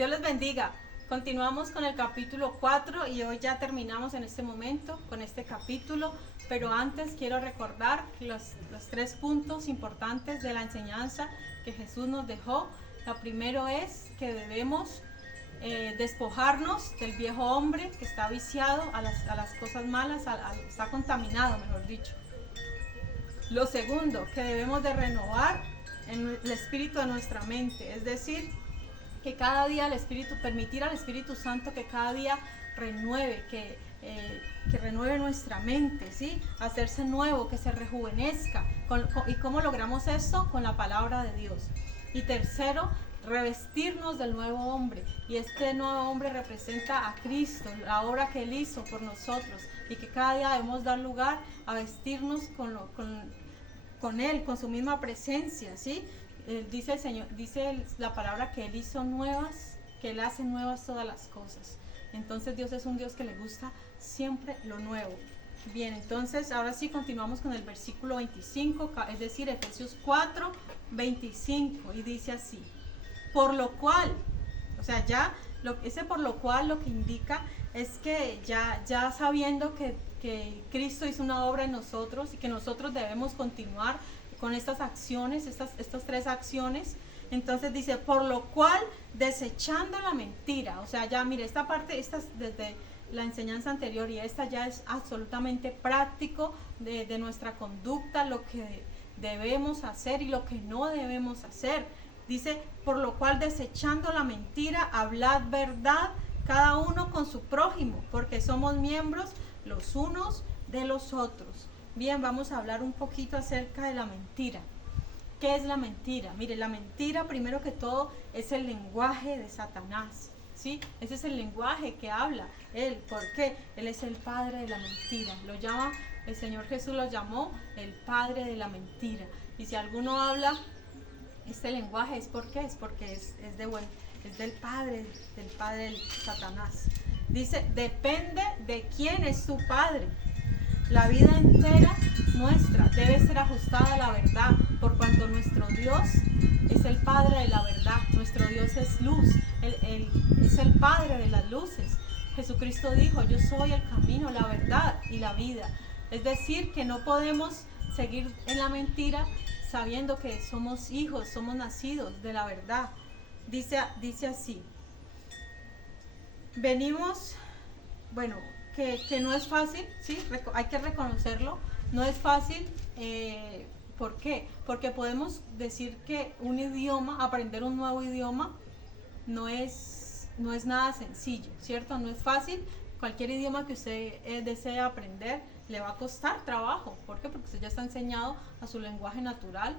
Dios les bendiga. Continuamos con el capítulo 4 y hoy ya terminamos en este momento con este capítulo, pero antes quiero recordar los 3 puntos importantes de la enseñanza que Jesús nos dejó. Lo primero es que debemos despojarnos del viejo hombre que está viciado a las cosas malas, está contaminado, mejor dicho. Lo segundo, que debemos de renovar el espíritu de nuestra mente, es decir, que cada día permitir al Espíritu Santo que cada día renueve, que renueve nuestra mente, ¿sí? Hacerse nuevo, que se rejuvenezca. ¿Y cómo logramos esto? Con la palabra de Dios. Y tercero, revestirnos del nuevo hombre. Y este nuevo hombre representa a Cristo, la obra que Él hizo por nosotros. Y que cada día debemos dar lugar a vestirnos con Él, con su misma presencia, ¿sí? Dice el Señor, dice la palabra que Él hizo nuevas, que Él hace nuevas todas las cosas. Entonces Dios es un Dios que le gusta siempre lo nuevo. Bien, entonces ahora sí continuamos con el versículo 25, es decir, Efesios 4, 25, y dice así: por lo cual, o sea, ese por lo cual lo que indica es que ya sabiendo que Cristo hizo una obra en nosotros y que nosotros debemos continuar con estas acciones, estas 3 acciones. Entonces dice, por lo cual, desechando la mentira. O sea, ya mire, esta parte, desde la enseñanza anterior y esta ya es absolutamente práctico de nuestra conducta, lo que debemos hacer y lo que no debemos hacer. Dice, por lo cual, desechando la mentira, hablad verdad, cada uno con su prójimo, porque somos miembros los unos de los otros. Bien, vamos a hablar un poquito acerca de la mentira. ¿Qué es la mentira? Mire, la mentira, primero que todo, es el lenguaje de Satanás, ¿sí? Ese es el lenguaje que habla él. ¿Por qué? Él es el padre de la mentira. El Señor Jesús lo llamó el padre de la mentira. Y si alguno habla este lenguaje, es porque es del padre de Satanás. Dice, depende de quién es tu padre. La vida entera nuestra debe ser ajustada a la verdad, por cuanto nuestro Dios es el Padre de la verdad. Nuestro Dios es luz, es el Padre de las luces. Jesucristo dijo, yo soy el camino, la verdad y la vida. Es decir, que no podemos seguir en la mentira sabiendo que somos hijos, somos nacidos de la verdad. Dice así, que no es fácil, ¿sí? Hay que reconocerlo, no es fácil. ¿Por qué? Porque podemos decir que aprender un nuevo idioma no es nada sencillo, ¿cierto? No es fácil. Cualquier idioma que usted desee aprender le va a costar trabajo. ¿Por qué? Porque usted ya está enseñado a su lenguaje natal,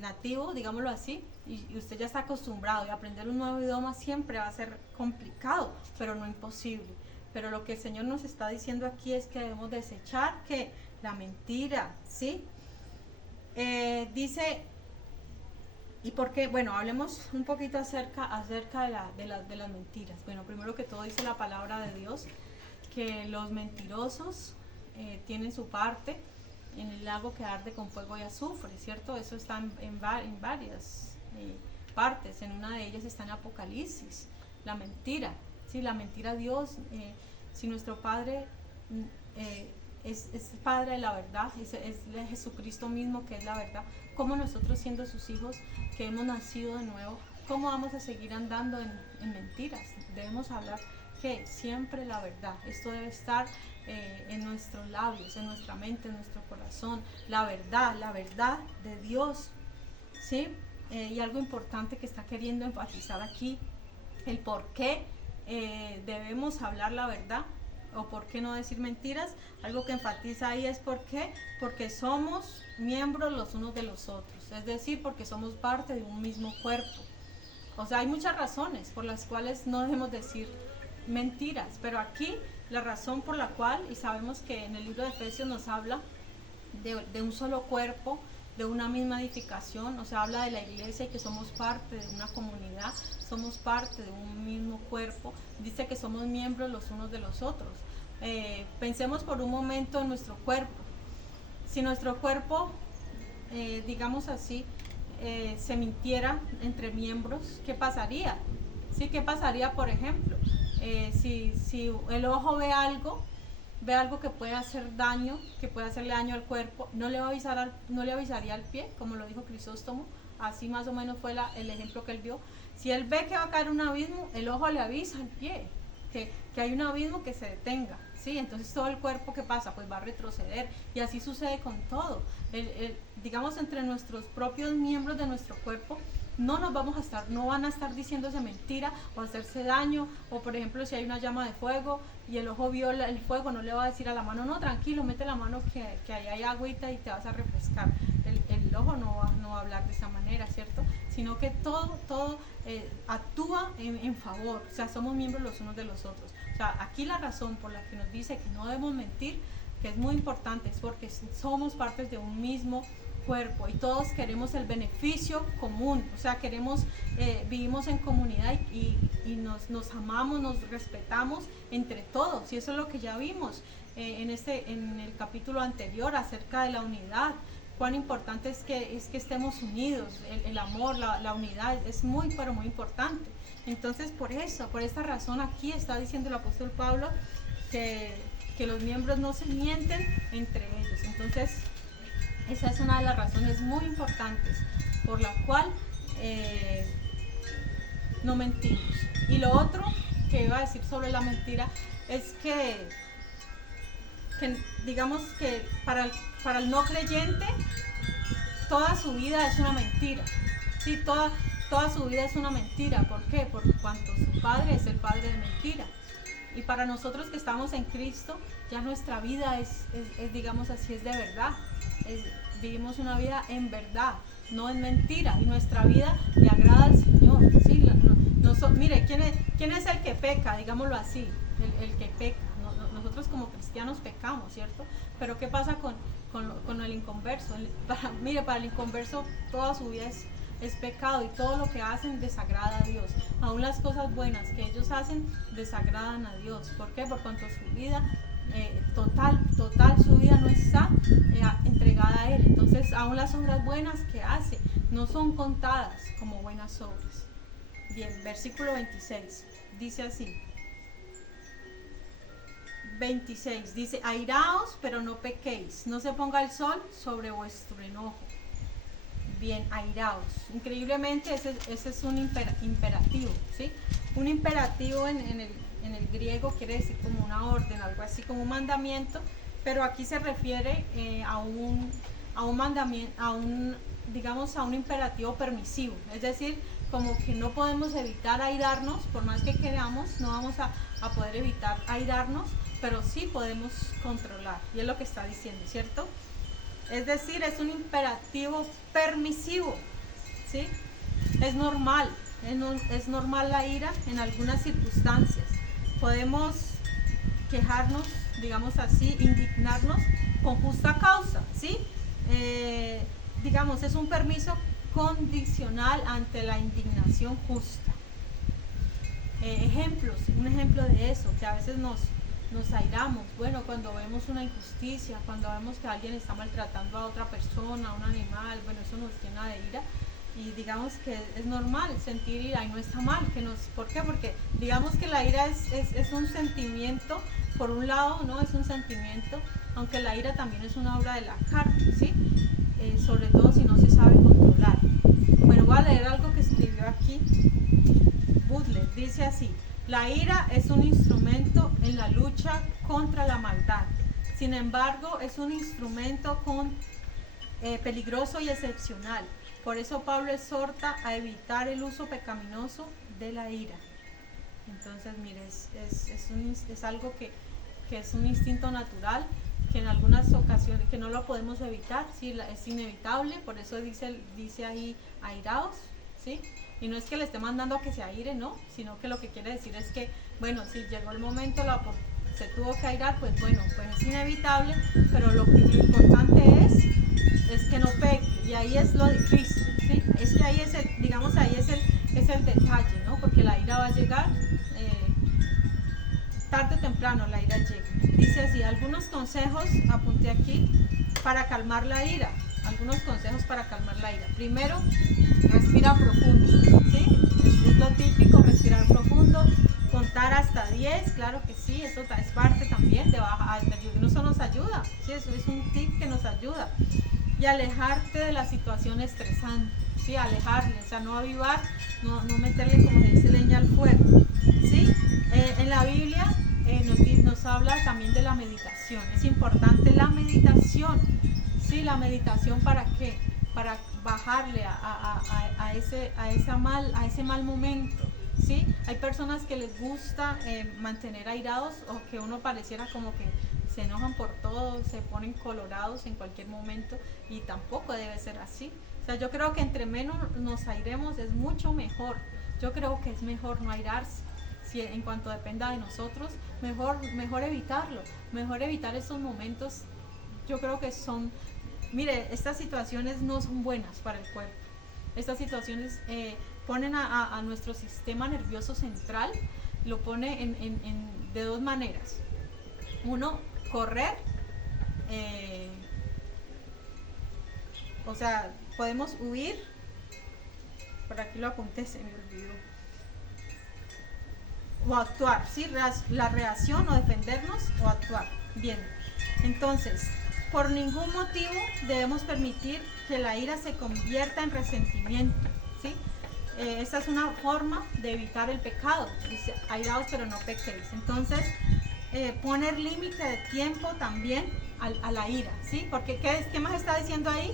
nativo, digámoslo así, y usted ya está acostumbrado, y aprender un nuevo idioma siempre va a ser complicado, pero no imposible. Pero lo que el Señor nos está diciendo aquí es que debemos desechar la mentira, ¿sí? Dice, ¿y por qué? Bueno, hablemos un poquito acerca de las mentiras. Bueno, primero que todo dice la palabra de Dios que los mentirosos tienen su parte en el lago que arde con fuego y azufre, ¿cierto? Eso está en varias partes. En una de ellas está en Apocalipsis, la mentira, ¿sí? La mentira. Dios, si nuestro Padre es Padre de la verdad, es Jesucristo mismo que es la verdad, ¿cómo nosotros, siendo sus hijos que hemos nacido de nuevo, cómo vamos a seguir andando en mentiras? Debemos hablar que siempre la verdad. Esto debe estar en nuestros labios, en nuestra mente, en nuestro corazón. La verdad de Dios, ¿sí? Y algo importante que está queriendo enfatizar aquí, el por qué debemos hablar la verdad o por qué no decir mentiras. Algo que enfatiza ahí es porque somos miembros los unos de los otros, es decir, porque somos parte de un mismo cuerpo. O sea, hay muchas razones por las cuales no debemos decir mentiras, pero aquí la razón por la cual, y sabemos que en el libro de Efesios nos habla de un solo cuerpo, de una misma edificación, o sea, habla de la iglesia y que somos parte de una comunidad, somos parte de un mismo cuerpo. Dice que somos miembros los unos de los otros. Pensemos por un momento en nuestro cuerpo. Si nuestro cuerpo, digamos así, se mintiera entre miembros, ¿qué pasaría? ¿Sí? ¿Qué pasaría, por ejemplo? Si el ojo ve algo que puede hacer daño, que puede hacerle daño al cuerpo, no le avisaría al pie, como lo dijo Crisóstomo, así más o menos fue el ejemplo que él dio. Si él ve que va a caer un abismo, el ojo le avisa al pie que hay un abismo, que se detenga, ¿sí? Entonces todo el cuerpo, ¿qué pasa? Pues va a retroceder, y así sucede con todo. Digamos, entre nuestros propios miembros de nuestro cuerpo, no van a estar diciéndose mentira o hacerse daño. O por ejemplo, si hay una llama de fuego y el ojo vio el fuego, no le va a decir a la mano, no, tranquilo, mete la mano que ahí hay agüita y te vas a refrescar. El ojo no va a hablar de esa manera, ¿cierto? Sino que todo actúa en favor. O sea, somos miembros los unos de los otros. O sea, aquí la razón por la que nos dice que no debemos mentir, que es muy importante, es porque somos partes de un mismo cuerpo y todos queremos el beneficio común. O sea, vivimos en comunidad y nos amamos, nos respetamos entre todos, y eso es lo que ya vimos en el capítulo anterior acerca de la unidad. Cuán importante es que estemos unidos, el amor, la unidad es muy, pero muy importante. Entonces, por esta razón aquí está diciendo el apóstol Pablo que los miembros no se mienten entre ellos. Entonces, esa es una de las razones muy importantes por la cual no mentimos. Y lo otro que iba a decir sobre la mentira es que digamos que para el no creyente toda su vida es una mentira. Sí, toda su vida es una mentira. ¿Por qué? Por cuanto su padre es el padre de mentira. Y para nosotros que estamos en Cristo, ya nuestra vida es digamos así, es de verdad. Vivimos una vida en verdad, no en mentira. Y nuestra vida le agrada al Señor. ¿Sí? Mire, ¿quién es el que peca? Digámoslo así, el que peca. Nosotros como cristianos pecamos, ¿cierto? Pero ¿qué pasa con el inconverso? Para el inconverso toda su vida es pecado, y todo lo que hacen desagrada a Dios. Aún las cosas buenas que ellos hacen desagradan a Dios. ¿Por qué? Por cuanto su vida total, su vida no está entregada a Él. Entonces, aún las obras buenas que hace no son contadas como buenas obras. Bien, versículo 26 dice así. 26 dice: airaos, pero no pequéis, no se ponga el sol sobre vuestro enojo. Bien, airaos. Increíblemente ese es un imperativo, ¿sí? Un imperativo en el griego quiere decir como una orden, algo así como un mandamiento, pero aquí se refiere a un mandamiento, digamos a un imperativo permisivo, es decir, como que no podemos evitar airarnos, por más que queramos, no vamos a poder evitar airarnos, pero sí podemos controlar, y es lo que está diciendo, ¿cierto? Es decir, es un imperativo permisivo, ¿sí? Es normal la ira en algunas circunstancias. Podemos quejarnos, digamos así, indignarnos con justa causa, ¿sí? Digamos, es un permiso condicional ante la indignación justa. Un ejemplo de eso, que a veces nos airamos, bueno, cuando vemos una injusticia, cuando vemos que alguien está maltratando a otra persona, a un animal, bueno, eso nos llena de ira, y digamos que es normal sentir ira y no está mal. ¿Por qué? Porque digamos que la ira es un sentimiento, por un lado, ¿no? Es un sentimiento, aunque la ira también es una obra de la carne, ¿sí? Sobre todo si no se sabe controlar. Bueno, voy a leer algo que escribió aquí Butler, dice así: la ira es un instrumento en la lucha contra la maldad. Sin embargo, es un instrumento peligroso y excepcional. Por eso Pablo exhorta a evitar el uso pecaminoso de la ira. Entonces, mire, es algo que es un instinto natural, que en algunas ocasiones que no lo podemos evitar, ¿sí? Es inevitable. Por eso dice ahí airaos, ¿sí? Y no es que le esté mandando a que se aire, no, sino que lo que quiere decir es que, bueno, si llegó el momento, se tuvo que airar, pues bueno, pues es inevitable, pero lo importante es que no peque, y ahí es lo difícil, ¿sí? Es que ahí es el detalle, ¿no? Porque la ira va a llegar, tarde o temprano la ira llega. Dice así: algunos consejos, apunté aquí, para calmar la ira. algunos consejos para calmar la ira. Primero, respira profundo, ¿sí? Es lo típico, respirar profundo, contar hasta 10, claro que sí, eso es parte también de bajar, eso nos ayuda, ¿sí? Eso es un tip que nos ayuda. Y alejarte de la situación estresante, ¿sí? Alejarle, o sea, no avivar, no meterle, como se dice, leña al fuego, ¿sí? En la Biblia nos habla también de la meditación. Es importante la meditación, ¿sí? La meditación, ¿para qué? Para bajarle a ese mal momento, ¿sí? Hay personas que les gusta mantener airados, o que uno pareciera como que se enojan por todo, se ponen colorados en cualquier momento, y tampoco debe ser así. O sea, yo creo que entre menos nos airemos es mucho mejor. Yo creo que es mejor no airarse. Si en cuanto dependa de nosotros, mejor evitarlo, mejor evitar esos momentos. Yo creo que mire, estas situaciones no son buenas para el cuerpo. Estas situaciones ponen a nuestro sistema nervioso central, lo pone de dos maneras. Uno, correr, o sea, podemos huir. Por aquí lo apunté, se me olvidó. O actuar, ¿sí? La reacción, o defendernos, o actuar. Bien, entonces, por ningún motivo debemos permitir que la ira se convierta en resentimiento, ¿sí? Esta es una forma de evitar el pecado. Dice, airaos pero no pequéis. Entonces, poner límite de tiempo también a la ira, ¿sí? Porque ¿qué más está diciendo ahí?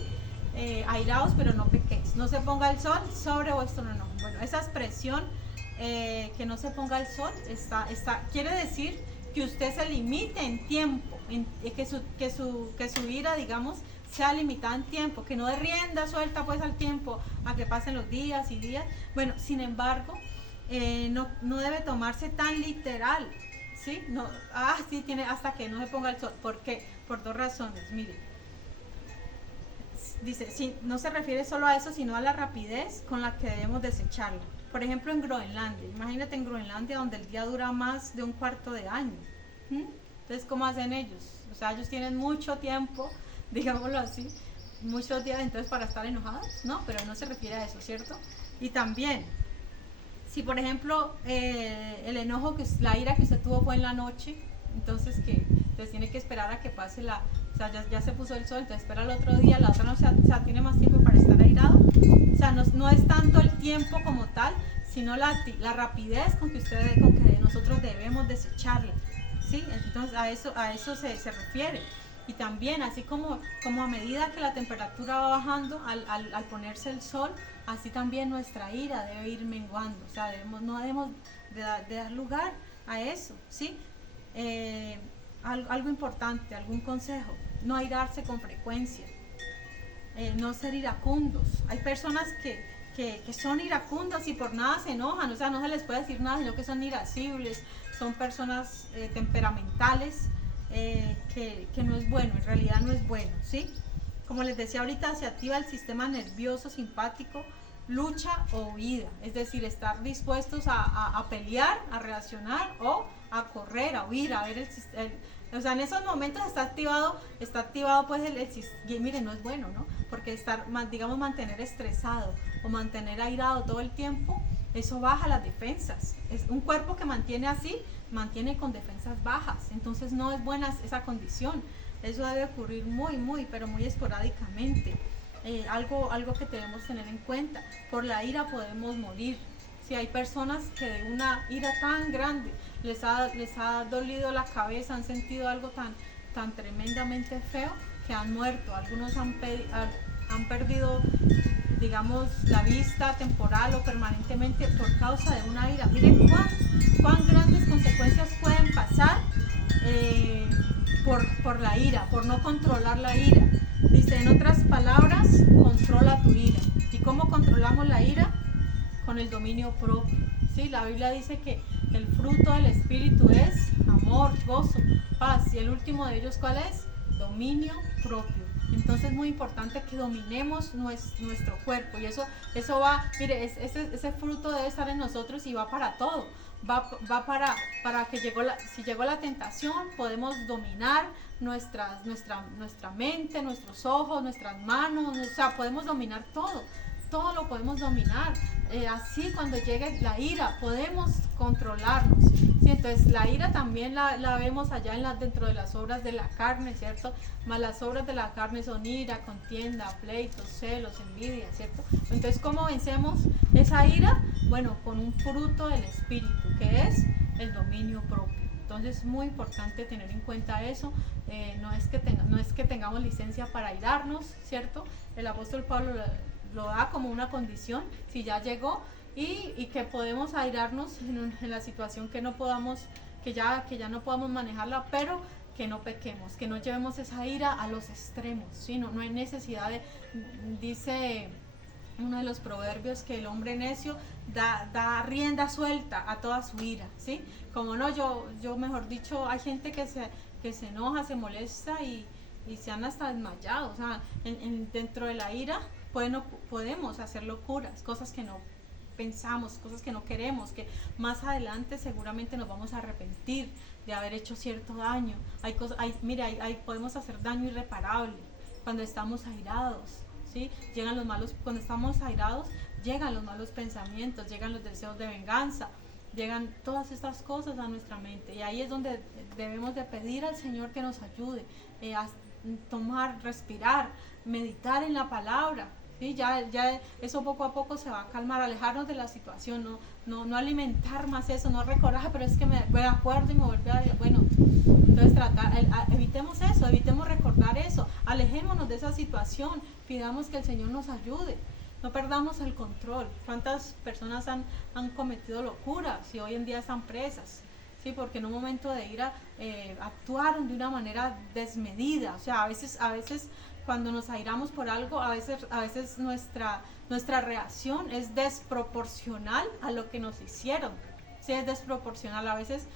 Airaos pero no pequéis. No se ponga el sol sobre vuestro enojo. Bueno, esa expresión, que no se ponga el sol, quiere decir que usted se limite en tiempo, que su ira, digamos, sea limitada en tiempo, que no dé rienda suelta pues al tiempo, a que pasen los días y días. Bueno, sin embargo, no debe tomarse tan literal, ¿sí? Sí, tiene hasta que no se ponga el sol. ¿Por qué? Por dos razones. Mire, dice, sí, no se refiere solo a eso, sino a la rapidez con la que debemos desecharla. Por ejemplo, en Groenlandia, imagínate en Groenlandia, donde el día dura más de un cuarto de año. Entonces, ¿cómo hacen ellos? O sea, ellos tienen mucho tiempo, digámoslo así, muchos días entonces para estar enojados, ¿no? Pero no se refiere a eso, ¿cierto? Y también, si por ejemplo el enojo, la ira que usted tuvo fue en la noche, entonces tiene que esperar a que pase o sea, ya se puso el sol, entonces espera el otro día, la otra noche, o sea, tiene más tiempo para estar airado. O sea, no es tanto el tiempo como tal, sino la rapidez con que nosotros debemos desecharla, ¿sí? Entonces a eso se refiere. Y también, así como a medida que la temperatura va bajando al ponerse el sol, así también nuestra ira debe ir menguando. O sea, no debemos de dar lugar a eso, ¿sí? Algo importante, algún consejo: no airarse con frecuencia, no ser iracundos. Hay personas que son iracundas y por nada se enojan, o sea, no se les puede decir nada, sino que son irascibles, son personas temperamentales, que no es bueno, en realidad no es bueno, ¿sí? Como les decía ahorita, se activa el sistema nervioso simpático, lucha o huida, es decir, estar dispuestos a pelear, a reaccionar, o a correr, a huir, a ver o sea, en esos momentos está activado pues y miren, no es bueno, ¿no? Porque mantener estresado o mantener airado todo el tiempo, eso baja las defensas. Es un cuerpo que mantiene con defensas bajas, entonces no es buena esa condición. Eso debe ocurrir pero muy esporádicamente. Algo que debemos tener en cuenta: por la ira podemos morir. Si hay personas que de una ira tan grande les ha dolido la cabeza, han sentido algo tan tremendamente feo, que han muerto. Algunos han perdido, digamos, la vista temporal o permanentemente por causa de una ira. Miren cuán grandes consecuencias pueden pasar por la ira, por no controlar la ira. Dice, en otras palabras, controla tu ira. ¿Y cómo controlamos la ira? Con el dominio propio, ¿sí? La Biblia dice que el fruto del Espíritu es amor, gozo, paz, y el último de ellos, ¿cuál es? Dominio propio. Entonces es muy importante que dominemos nuestro cuerpo, y eso va, mire, ese fruto debe estar en nosotros y va para todo. Va para que si llegó la tentación, podemos dominar nuestra mente, nuestros ojos, nuestras manos, o sea, podemos dominar todo lo podemos dominar. Así cuando llegue la ira, podemos controlarnos. ¿Sí? Entonces la ira también la vemos allá dentro de las obras de la carne, ¿cierto? Más las obras de la carne son ira, contienda, pleitos, celos, envidia, ¿cierto? Entonces, ¿cómo vencemos esa ira? Bueno, con un fruto del Espíritu, que es el dominio propio. Entonces es muy importante tener en cuenta eso. No es que tengamos licencia para airarnos, ¿cierto? El apóstol Pablo lo da como una condición, si ya llegó, y que podemos airarnos en la situación que no podamos, que ya no podamos manejarla, pero que no pequemos, que no llevemos esa ira a los extremos, ¿sí? No hay necesidad dice uno de los proverbios, que el hombre necio da rienda suelta a toda su ira, ¿sí? Como no, yo mejor dicho, hay gente que se enoja, se molesta y se han hasta desmayado. O sea, dentro de la ira podemos hacer locuras, cosas que no pensamos, cosas que no queremos, que más adelante seguramente nos vamos a arrepentir de haber hecho cierto daño. Podemos hacer daño irreparable cuando estamos airados, ¿sí? Cuando estamos airados, llegan los malos pensamientos, llegan los deseos de venganza, llegan todas estas cosas a nuestra mente, y ahí es donde debemos de pedir al Señor que nos ayude a respirar, meditar en la palabra, ¿sí? Ya eso poco a poco se va a calmar, alejarnos de la situación, no alimentar más eso, no recordar, pero es que me acuerdo y me vuelve a... Bueno, entonces evitemos eso, evitemos recordar eso, alejémonos de esa situación, pidamos que el Señor nos ayude, no perdamos el control. ¿Cuántas personas han cometido locuras y hoy en día están presas? Sí, porque en un momento de ira actuaron de una manera desmedida. O sea, a veces cuando nos airamos por algo, a veces nuestra reacción es desproporcional a lo que nos hicieron. Sí, es desproporcional. A veces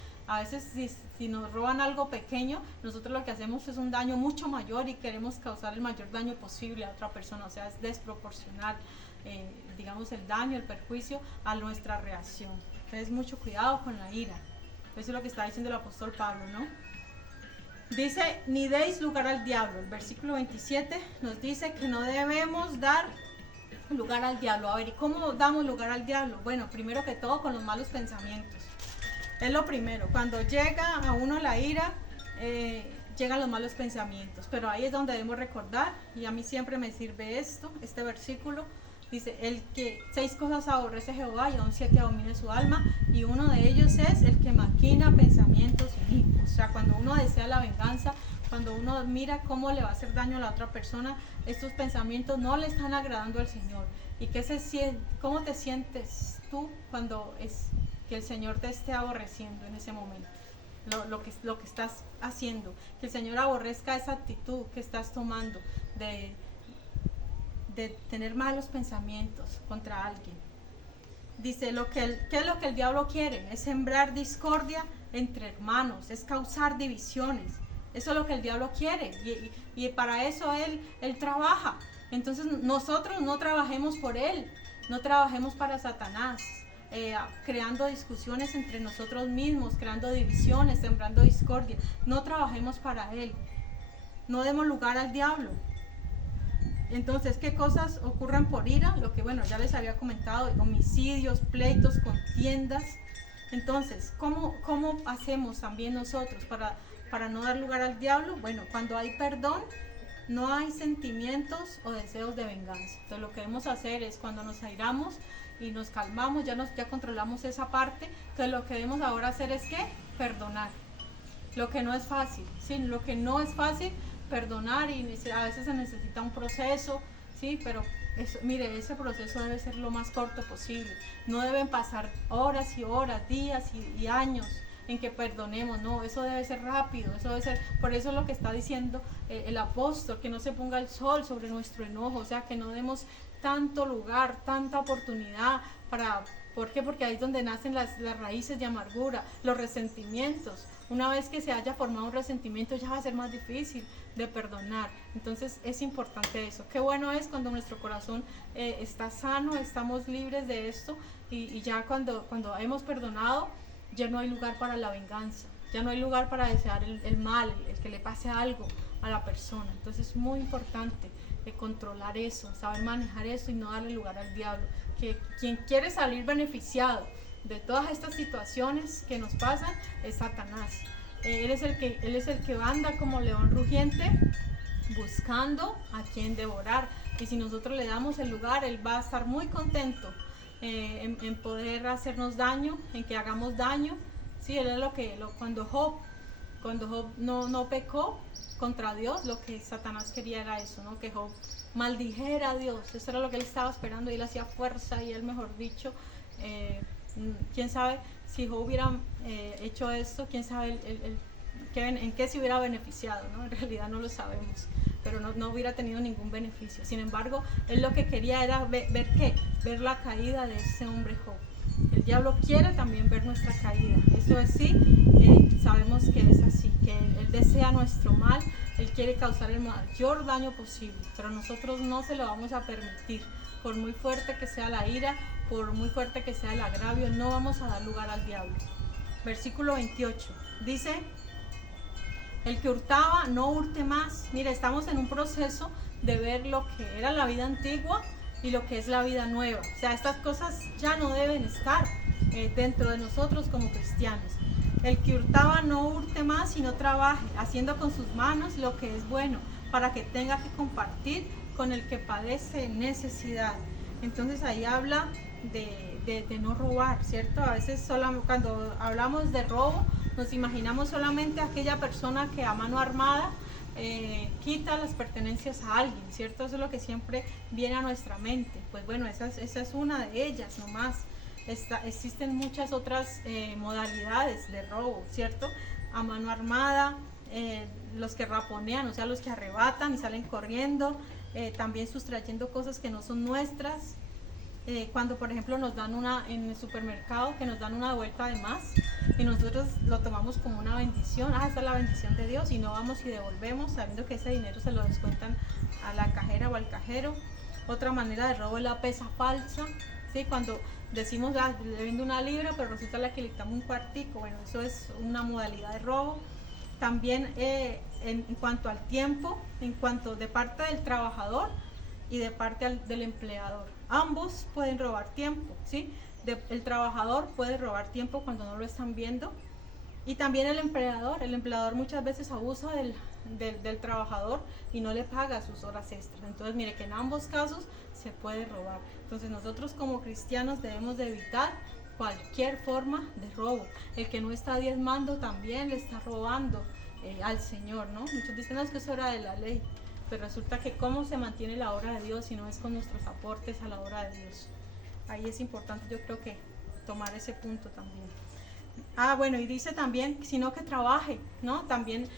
si nos roban algo pequeño, nosotros lo que hacemos es un daño mucho mayor y queremos causar el mayor daño posible a otra persona. O sea, es desproporcional, digamos, el daño, el perjuicio a nuestra reacción. Entonces, mucho cuidado con la ira. Eso es lo que está diciendo el apóstol Pablo, ¿no? Dice, ni deis lugar al diablo. El versículo 27 nos dice que no debemos dar lugar al diablo. A ver, ¿y cómo damos lugar al diablo? Bueno, primero que todo con los malos pensamientos. Es lo primero. Cuando llega a uno la ira, llegan los malos pensamientos. Pero ahí es donde debemos recordar, y a mí siempre me sirve este versículo. Dice, el que 6 cosas aborrece Jehová y aún 7 abomina su alma, y uno de ellos es el que maquina pensamientos inicuos. O sea, cuando uno desea la venganza, cuando uno mira cómo le va a hacer daño a la otra persona, estos pensamientos no le están agradando al Señor. ¿Y cómo te sientes tú cuando es que el Señor te esté aborreciendo en ese momento? Lo que estás haciendo, que el Señor aborrezca esa actitud que estás tomando de tener malos pensamientos contra alguien. Dice, ¿qué es lo que el diablo quiere? Es sembrar discordia entre hermanos, es causar divisiones. Eso es lo que el diablo quiere, y para eso él trabaja. Entonces nosotros no trabajemos por él, no trabajemos para Satanás, creando discusiones entre nosotros mismos, creando divisiones, sembrando discordia. No trabajemos para él, no demos lugar al diablo. Entonces, ¿qué cosas ocurren por ira? Lo que, bueno, ya les había comentado, homicidios, pleitos, contiendas. Entonces, ¿cómo hacemos también nosotros para no dar lugar al diablo? Bueno, cuando hay perdón, no hay sentimientos o deseos de venganza. Entonces, lo que debemos hacer es, cuando nos airamos y nos calmamos, ya controlamos esa parte. Entonces, lo que debemos ahora hacer es ¿qué? Perdonar. Lo que no es fácil, ¿sí? Lo que no es fácil, perdonar, y a veces se necesita un proceso, ¿sí? Pero mire, ese proceso debe ser lo más corto posible. No deben pasar horas y horas, días y años en que perdonemos. No, eso debe ser rápido, eso debe ser. Por eso es lo que está diciendo el apóstol, que no se ponga el sol sobre nuestro enojo. O sea, que no demos tanto lugar, tanta oportunidad ¿Por qué? Porque ahí es donde nacen las raíces de amargura, los resentimientos. Una vez que se haya formado un resentimiento ya va a ser más difícil de perdonar. Entonces es importante eso. Qué bueno es cuando nuestro corazón está sano, estamos libres de esto y ya cuando hemos perdonado ya no hay lugar para la venganza, ya no hay lugar para desear el mal, el que le pase algo a la persona. Entonces es muy importante controlar eso, saber manejar eso y no darle lugar al diablo. Que quien quiere salir beneficiado de todas estas situaciones que nos pasan es Satanás. Él es el que anda como león rugiente buscando a quien devorar, y si nosotros le damos el lugar, él va a estar muy contento en poder hacernos daño, en que hagamos daño. Sí, él es cuando Job no pecó contra Dios, lo que Satanás quería era eso, ¿no? Que Job maldijera a Dios. Eso era lo que él estaba esperando, y él hacía fuerza, y él, mejor dicho, quién sabe si Job hubiera hecho esto, quién sabe en qué se hubiera beneficiado, ¿no? En realidad no lo sabemos, pero no hubiera tenido ningún beneficio. Sin embargo, él lo que quería era ver la caída de ese hombre Job. El diablo quiere también ver nuestra caída. Eso es sí, sabemos que es así, que él desea nuestro mal, él quiere causar el mayor daño posible, pero nosotros no se lo vamos a permitir. Por muy fuerte que sea la ira, por muy fuerte que sea el agravio, no vamos a dar lugar al diablo. Versículo 28 dice: el que hurtaba, no hurte más. Mira, estamos en un proceso de ver lo que era la vida antigua y lo que es la vida nueva. O sea, estas cosas ya no deben estar dentro de nosotros como cristianos. El que hurtaba, no hurte más, sino trabaje, haciendo con sus manos lo que es bueno, para que tenga que compartir con el que padece necesidad. Entonces ahí habla de no robar, ¿cierto? A veces cuando hablamos de robo, nos imaginamos solamente a aquella persona que a mano armada quita las pertenencias a alguien, ¿cierto? Eso es lo que siempre viene a nuestra mente. Pues bueno, esa es una de ellas nomás. Existen muchas otras modalidades de robo, ¿cierto? A mano armada, los que raponean, o sea, los que arrebatan y salen corriendo, también sustrayendo cosas que no son nuestras. Cuando por ejemplo nos dan en el supermercado, que nos dan una vuelta de más y nosotros lo tomamos como una bendición, esa es la bendición de Dios, y no vamos y devolvemos sabiendo que ese dinero se lo descuentan a la cajera o al cajero. Otra manera de robo es la pesa falsa, ¿sí? Cuando decimos le vendo una libra, pero resulta que le quitamos un cuartico. Bueno, eso es una modalidad de robo. También en cuanto al tiempo, en cuanto de parte del trabajador y de parte del empleador, ambos pueden robar tiempo, ¿sí? El trabajador puede robar tiempo cuando no lo están viendo, y también el empleador muchas veces abusa del trabajador y no le paga sus horas extras. Entonces mire que en ambos casos se puede robar. Entonces nosotros como cristianos debemos de evitar cualquier forma de robo. El que no está diezmando también le está robando al Señor, ¿no? Muchos dicen, no, es que es hora de la ley, pero resulta que cómo se mantiene la obra de Dios si no es con nuestros aportes a la obra de Dios. Ahí es importante, yo creo, que tomar ese punto también. Bueno, y dice también, sino que trabaje, ¿no? También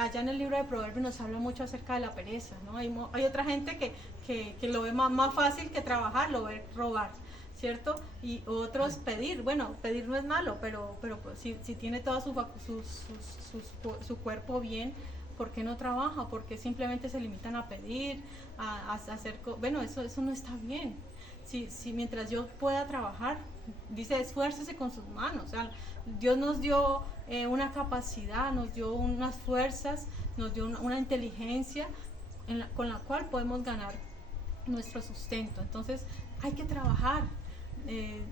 allá en el libro de Proverbios nos habla mucho acerca de la pereza, ¿no? Hay otra gente que lo ve más fácil que trabajar, lo ve robar, ¿cierto? Y otros pedir. Bueno, pedir no es malo, pero pues, si tiene todo su cuerpo bien, ¿por qué no trabaja? ¿Por qué simplemente se limitan a pedir, a hacer bueno, eso no está bien. Si mientras yo pueda trabajar, dice, esfuércese con sus manos. O sea, Dios nos dio una capacidad, nos dio unas fuerzas, nos dio una inteligencia con la cual podemos ganar nuestro sustento. Entonces hay que trabajar.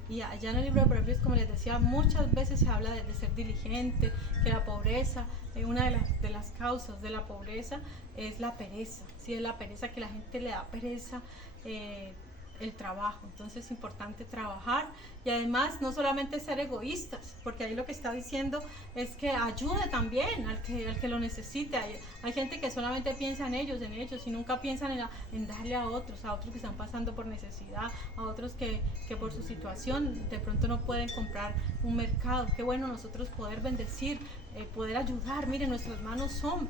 Y allá en el libro de Proverbios, como les decía, muchas veces se habla de ser diligente, que la pobreza, una de las causas de la pobreza es la pereza, ¿sí? Es la pereza, que la gente le da pereza el trabajo. Entonces es importante trabajar, y además no solamente ser egoístas, porque ahí lo que está diciendo es que ayude también al que lo necesite. Hay gente que solamente piensa en ellos y nunca piensan en darle a otros que están pasando por necesidad, a otros que por su situación de pronto no pueden comprar un mercado. Qué bueno nosotros poder bendecir, poder ayudar. Miren, nuestras manos son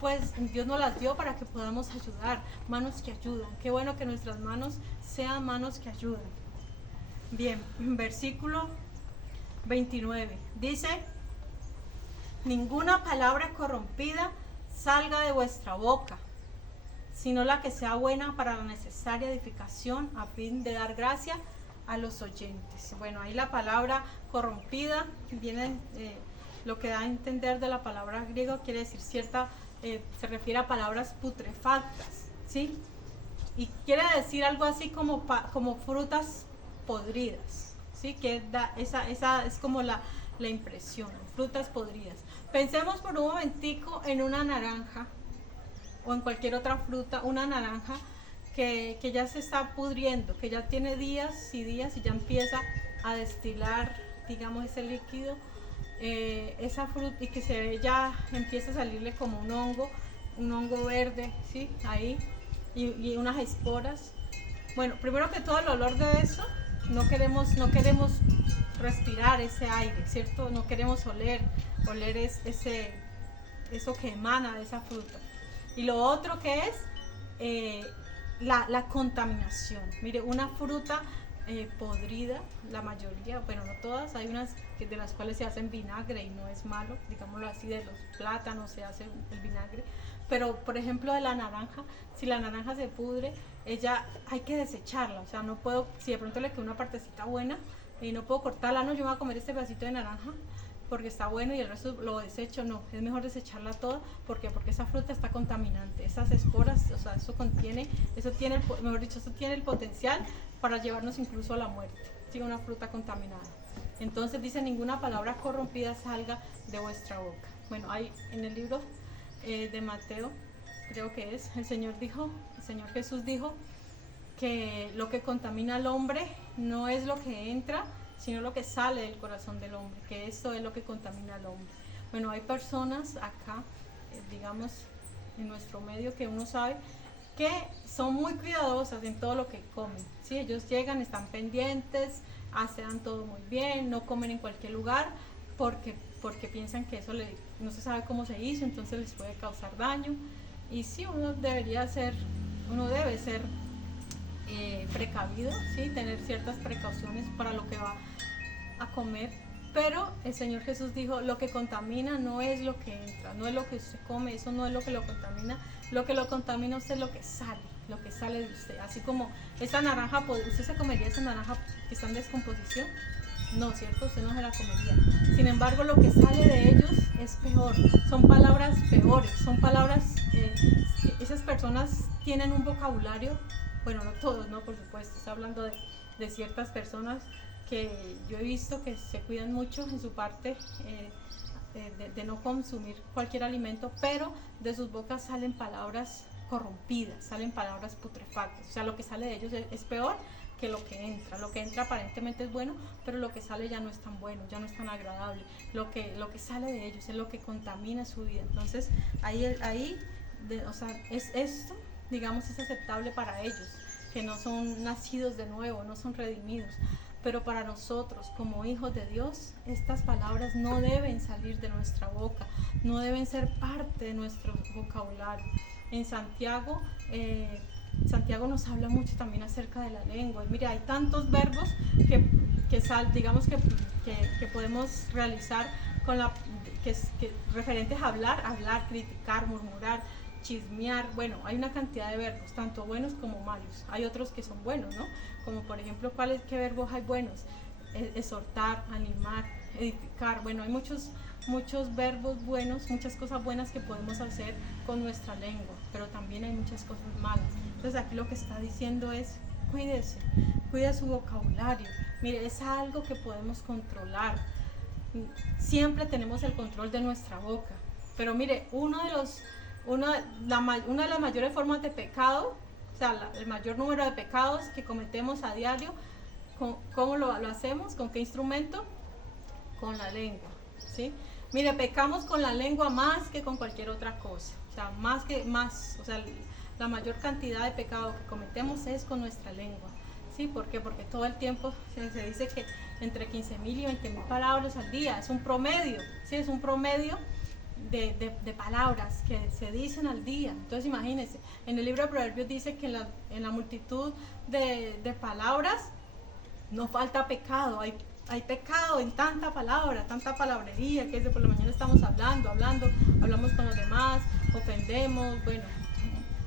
pues, Dios nos las dio para que podamos ayudar, manos que ayudan. Qué bueno que nuestras manos sean manos que ayudan. Bien, versículo 29. Dice, ninguna palabra corrompida salga de vuestra boca, sino la que sea buena para la necesaria edificación a fin de dar gracia a los oyentes. Bueno, ahí la palabra corrompida viene, lo que da a entender de la palabra griega quiere decir se refiere a palabras putrefactas, ¿sí? Y quiere decir algo así como frutas podridas, ¿sí? Que esa es como la impresión, frutas podridas. Pensemos por un momentico en una naranja o en cualquier otra fruta, una naranja que ya se está pudriendo, que ya tiene días y días y ya empieza a destilar, digamos, ese líquido, esa fruta, y que ya empieza a salirle como un hongo verde, ¿sí? Ahí, y unas esporas. Bueno, primero que todo, el olor de eso, no queremos respirar ese aire, ¿cierto? No queremos oler eso que emana de esa fruta. Y lo otro que es la contaminación. Mire, una fruta podrida, la mayoría, bueno, no todas, hay unas de las cuales se hacen vinagre y no es malo, digámoslo así, de los plátanos se hace el vinagre. Pero, por ejemplo, de la naranja, si la naranja se pudre, ella hay que desecharla. O sea, no puedo, si de pronto le queda una partecita buena y no puedo cortarla, no, yo me voy a comer este pedacito de naranja porque está bueno y el resto lo desecho. No, es mejor desecharla toda. ¿Por qué? Porque esa fruta está contaminante. Esas esporas, o sea, eso tiene el potencial para llevarnos incluso a la muerte. Sí, una fruta contaminada. Entonces dice, ninguna palabra corrompida salga de vuestra boca. Bueno, hay en el libro de Mateo, creo que es, el Señor Jesús dijo que lo que contamina al hombre no es lo que entra, sino lo que sale del corazón del hombre, que esto es lo que contamina al hombre. Bueno, hay personas acá, digamos, en nuestro medio, que uno sabe que son muy cuidadosas en todo lo que comen, ¿sí? Ellos llegan, están pendientes, hacen todo muy bien, no comen en cualquier lugar, porque piensan que eso no se sabe cómo se hizo, entonces les puede causar daño. Y sí, uno debe ser precavido, ¿sí? Tener ciertas precauciones para lo que va a comer. Pero el Señor Jesús dijo, lo que contamina no es lo que entra, no es lo que usted come, eso no es lo que lo contamina. Lo que lo contamina usted es lo que sale de usted. Así como esa naranja, ¿usted se comería esa naranja que está en descomposición? No, ¿cierto? Usted no se la comería. Sin embargo, lo que sale de ellos es peor. Son palabras peores, son palabras... esas personas tienen un vocabulario, bueno, no todos, ¿no? Por supuesto, está hablando de ciertas personas que yo he visto que se cuidan mucho en su parte de no consumir cualquier alimento, pero de sus bocas salen palabras corrompidas, salen palabras putrefactas. O sea, lo que sale de ellos es peor que lo que entra. Lo que entra aparentemente es bueno, pero lo que sale ya no es tan bueno, ya no es tan agradable. Lo que sale de ellos es lo que contamina su vida. Entonces, o sea, esto, digamos, es aceptable para ellos, que no son nacidos de nuevo, no son redimidos. Pero para nosotros, como hijos de Dios, estas palabras no deben salir de nuestra boca, no deben ser parte de nuestro vocabulario. En Santiago nos habla mucho también acerca de la lengua. Y mire, hay tantos verbos que podemos realizar referentes a hablar, criticar, murmurar, chismear. Bueno, hay una cantidad de verbos, tanto buenos como malos. Hay otros que son buenos, ¿no? Como por ejemplo, ¿qué verbos hay buenos? Exhortar, animar, edificar. Bueno, hay muchos verbos buenos, muchas cosas buenas que podemos hacer con nuestra lengua, pero también hay muchas cosas malas. Entonces aquí lo que está diciendo es, cuide su vocabulario. Mire, es algo que podemos controlar. Siempre tenemos el control de nuestra boca. Pero mire, una de las mayores formas de pecado, o sea, el mayor número de pecados que cometemos a diario, ¿cómo lo hacemos? ¿Con qué instrumento? Con la lengua, ¿sí? Mire, pecamos con la lengua más que con cualquier otra cosa. O sea, o sea, la mayor cantidad de pecado que cometemos es con nuestra lengua. ¿Sí? ¿Por qué? Porque todo el tiempo se dice que entre 15.000 y 20.000 palabras al día, es un promedio, ¿sí? Es un promedio de palabras que se dicen al día. Entonces imagínense, en el libro de Proverbios dice que en la multitud de palabras no falta pecado, hay pecado en tanta palabra, tanta palabrería, que desde por la mañana estamos hablamos con los demás, ofendemos, bueno,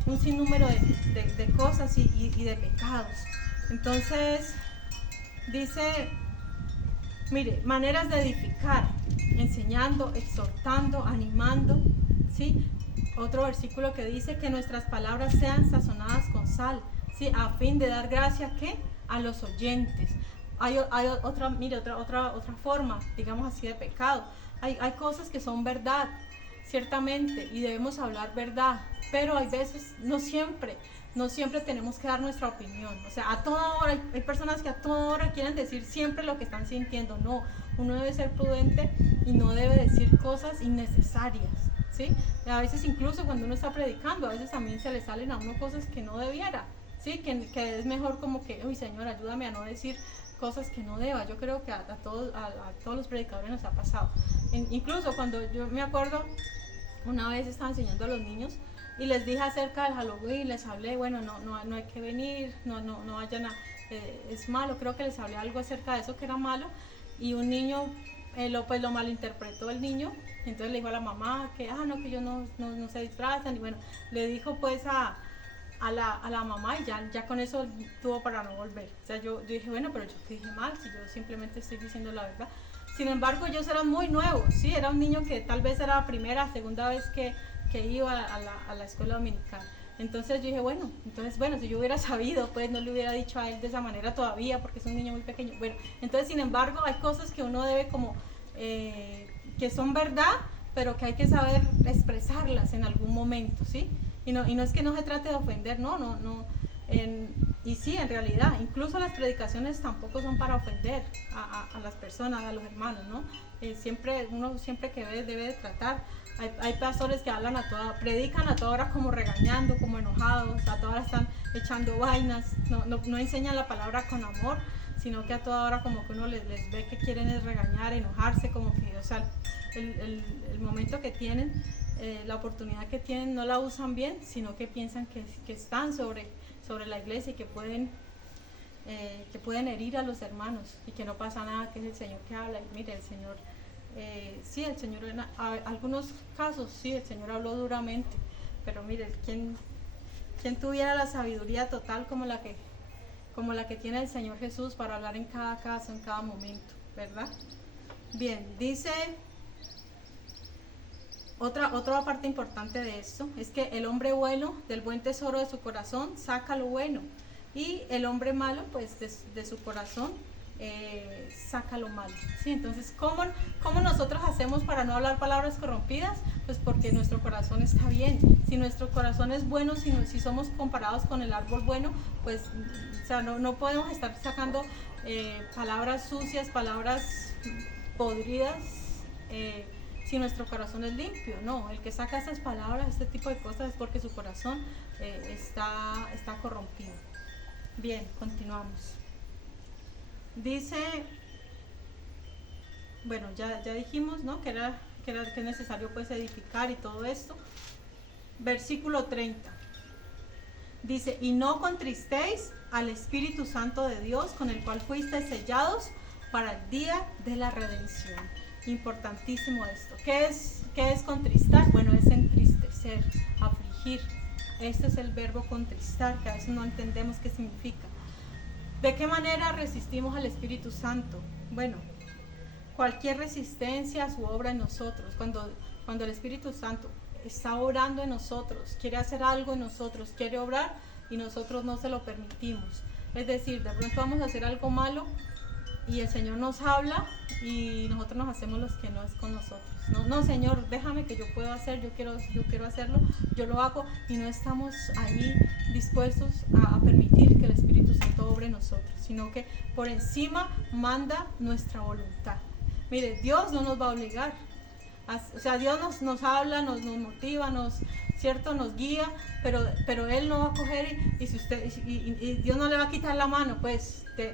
un sinnúmero de cosas y de pecados. Entonces, dice, mire, maneras de edificar, enseñando, exhortando, animando, ¿sí? Otro versículo que dice que nuestras palabras sean sazonadas con sal, ¿sí? A fin de dar gracia, ¿qué? A los oyentes. Hay otra, mire, otra forma, digamos así, de pecado. Hay cosas que son verdad, ciertamente, y debemos hablar verdad, pero hay veces, no siempre tenemos que dar nuestra opinión. O sea, a toda hora, hay personas que a toda hora quieren decir siempre lo que están sintiendo. No, uno debe ser prudente y no debe decir cosas innecesarias, ¿sí? A veces incluso cuando uno está predicando, a veces también se le salen a uno cosas que no debiera, ¿sí? Que es mejor como que, uy, Señor, ayúdame a no decir cosas que no deba. Yo creo que a todos los predicadores nos ha pasado. Incluso cuando yo me acuerdo, una vez estaba enseñando a los niños y les dije acerca del Halloween, les hablé, bueno, no hay que venir, no vayan a, es malo, creo que les hablé algo acerca de eso que era malo, y un niño lo malinterpretó el niño, entonces le dijo a la mamá que, que ellos no se disfrazan, y bueno, le dijo pues a la mamá, y ya con eso tuvo para no volver. O sea, yo dije, bueno, pero yo te dije mal, si yo simplemente estoy diciendo la verdad. Sin embargo, ellos eran muy nuevos, ¿sí? Era un niño que tal vez era la primera, segunda vez que iba a la escuela dominical. Entonces yo dije, bueno, si yo hubiera sabido, pues no le hubiera dicho a él de esa manera todavía, porque es un niño muy pequeño. Bueno, entonces, sin embargo, hay cosas que uno debe como, que son verdad, pero que hay que saber expresarlas en algún momento, ¿sí? Y no es que no se trate de ofender, y sí, en realidad, incluso las predicaciones tampoco son para ofender a las personas, a los hermanos, ¿no? Uno siempre que debe de tratar. Hay pastores que predican a toda hora como regañando, como enojados, a toda hora están echando vainas, no enseñan la palabra con amor, sino que a toda hora como que uno les ve que quieren es regañar, enojarse, como que, o sea, el momento que tienen, la oportunidad que tienen no la usan bien, sino que piensan que están sobre la iglesia y que pueden herir a los hermanos y que no pasa nada, que es el Señor que habla. Y mire, el Señor, sí, el Señor en algunos casos, sí, el Señor habló duramente, pero mire, ¿quién tuviera la sabiduría total como la que tiene el Señor Jesús para hablar en cada caso, en cada momento, ¿verdad? Bien, dice, otra parte importante de esto es que el hombre bueno, del buen tesoro de su corazón, saca lo bueno, y el hombre malo, pues de su corazón, saca lo malo, ¿sí? Entonces, ¿cómo nosotros hacemos para no hablar palabras corrompidas? Pues porque nuestro corazón está bien. Si nuestro corazón es bueno, si somos comparados con el árbol bueno, pues, o sea, no podemos estar sacando palabras sucias, palabras podridas, si nuestro corazón es limpio. No, el que saca esas palabras, este tipo de cosas, es porque su corazón está corrompido. Bien, continuamos. Dice, bueno, ya dijimos, ¿no? que es necesario pues edificar y todo esto. Versículo 30. Dice, y no contristéis al Espíritu Santo de Dios, con el cual fuisteis sellados para el día de la redención. Importantísimo esto. ¿Qué es contristar? Bueno, es entristecer, afligir. Este es el verbo contristar, que a veces no entendemos qué significa. ¿De qué manera resistimos al Espíritu Santo? Bueno, cualquier resistencia a su obra en nosotros, cuando el Espíritu Santo está obrando en nosotros, quiere hacer algo en nosotros, quiere obrar y nosotros no se lo permitimos. Es decir, de pronto vamos a hacer algo malo y el Señor nos habla y nosotros nos hacemos los que no es con nosotros. No, Señor, déjame, que yo puedo hacer, yo quiero hacerlo, yo lo hago, y no estamos ahí dispuestos a permitir que el Espíritu Santo obre en nosotros, sino que por encima manda nuestra voluntad. Mire, Dios no nos va a obligar. O sea, Dios nos habla, nos motiva, ¿cierto? Nos guía, pero Él no va a coger y Dios no le va a quitar la mano, pues, de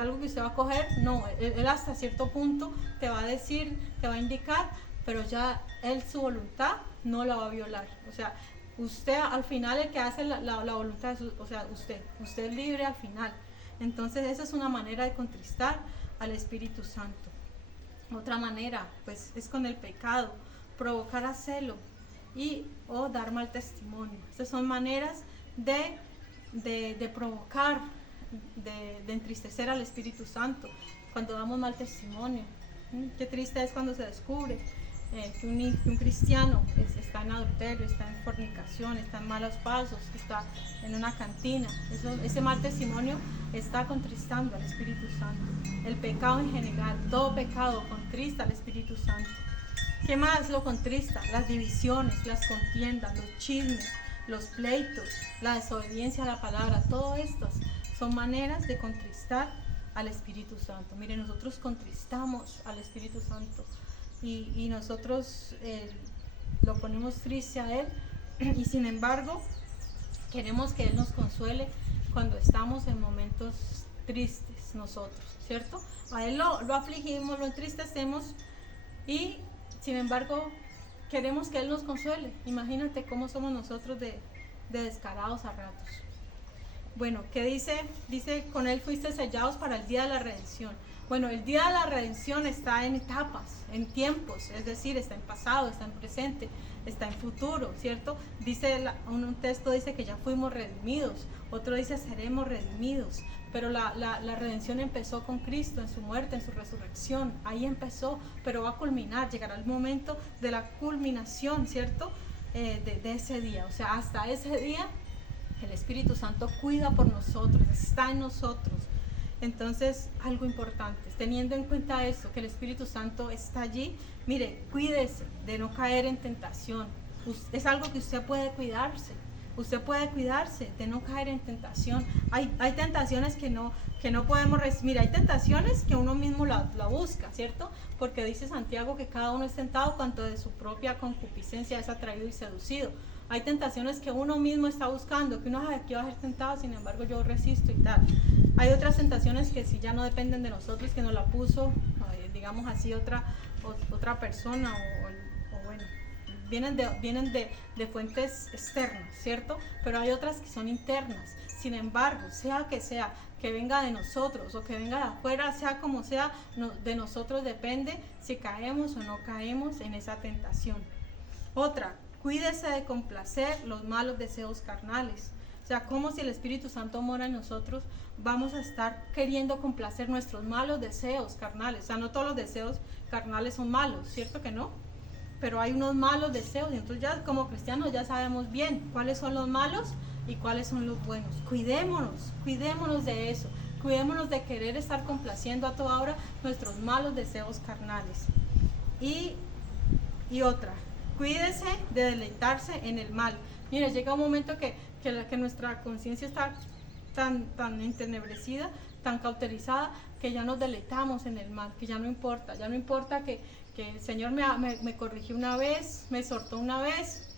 algo que usted va a coger. No, Él hasta cierto punto te va a decir, te va a indicar, pero ya Él, su voluntad no la va a violar. O sea, usted al final, el que hace la voluntad, o sea, usted es libre al final. Entonces esa es una manera de contristar al Espíritu Santo. Otra manera, pues, es con el pecado, provocar a celo o dar mal testimonio. Estas son maneras de provocar, de entristecer al Espíritu Santo cuando damos mal testimonio. Qué triste es cuando se descubre que un cristiano está en adulterio, está en fornicación, está en malos pasos, está en una cantina. Ese mal testimonio está contristando al Espíritu Santo. El pecado en general, todo pecado contrista al Espíritu Santo. ¿Qué más lo contrista? Las divisiones, las contiendas, los chismes, los pleitos, la desobediencia a la palabra. Todo estas son maneras de contristar al Espíritu Santo. Mire, nosotros contristamos al Espíritu Santo y nosotros lo ponemos triste a Él, y sin embargo queremos que Él nos consuele cuando estamos en momentos tristes nosotros, ¿cierto? A Él lo afligimos, lo entristecemos, y sin embargo queremos que Él nos consuele. Imagínate cómo somos nosotros de descarados a ratos. Bueno, ¿qué dice? Dice, con Él fuiste sellados para el día de la redención. Bueno, el día de la redención está en etapas, en tiempos, es decir, está en pasado, está en presente, está en futuro, ¿cierto? Dice, un texto dice que ya fuimos redimidos, otro dice seremos redimidos, pero la redención empezó con Cristo en su muerte, en su resurrección. Ahí empezó, pero va a culminar, llegará el momento de la culminación, ¿cierto? De ese día. O sea, hasta ese día el Espíritu Santo cuida por nosotros, está en nosotros. Entonces, algo importante, teniendo en cuenta eso, que el Espíritu Santo está allí, mire, cuídese de no caer en tentación. Es algo que usted puede cuidarse. Usted puede cuidarse de no caer en tentación. Hay tentaciones que no podemos recibir. Hay tentaciones que uno mismo la busca, ¿cierto? Porque dice Santiago que cada uno es tentado cuanto de su propia concupiscencia es atraído y seducido. Hay tentaciones que uno mismo está buscando, que uno sabe que va a ser tentado, sin embargo yo resisto y tal. Hay otras tentaciones que sí ya no dependen de nosotros, que nos la puso, digamos así, otra persona o bueno, vienen de fuentes externas, ¿cierto? Pero hay otras que son internas. Sin embargo, sea, que venga de nosotros o que venga de afuera, sea como sea, de nosotros depende si caemos o no caemos en esa tentación. Otra, cuídese de complacer los malos deseos carnales. O sea, como si el Espíritu Santo mora en nosotros, vamos a estar queriendo complacer nuestros malos deseos carnales. O sea, no todos los deseos carnales son malos, ¿cierto que no? Pero hay unos malos deseos, y entonces ya como cristianos ya sabemos bien cuáles son los malos y cuáles son los buenos. Cuidémonos de eso. Cuidémonos de querer estar complaciendo a toda hora nuestros malos deseos carnales. Y otra, cuídese de deleitarse en el mal. Mire, llega un momento que nuestra conciencia está tan entenebrecida, tan cauterizada, que ya nos deleitamos en el mal, que ya no importa que el Señor me corrigió una vez, me exhortó una vez,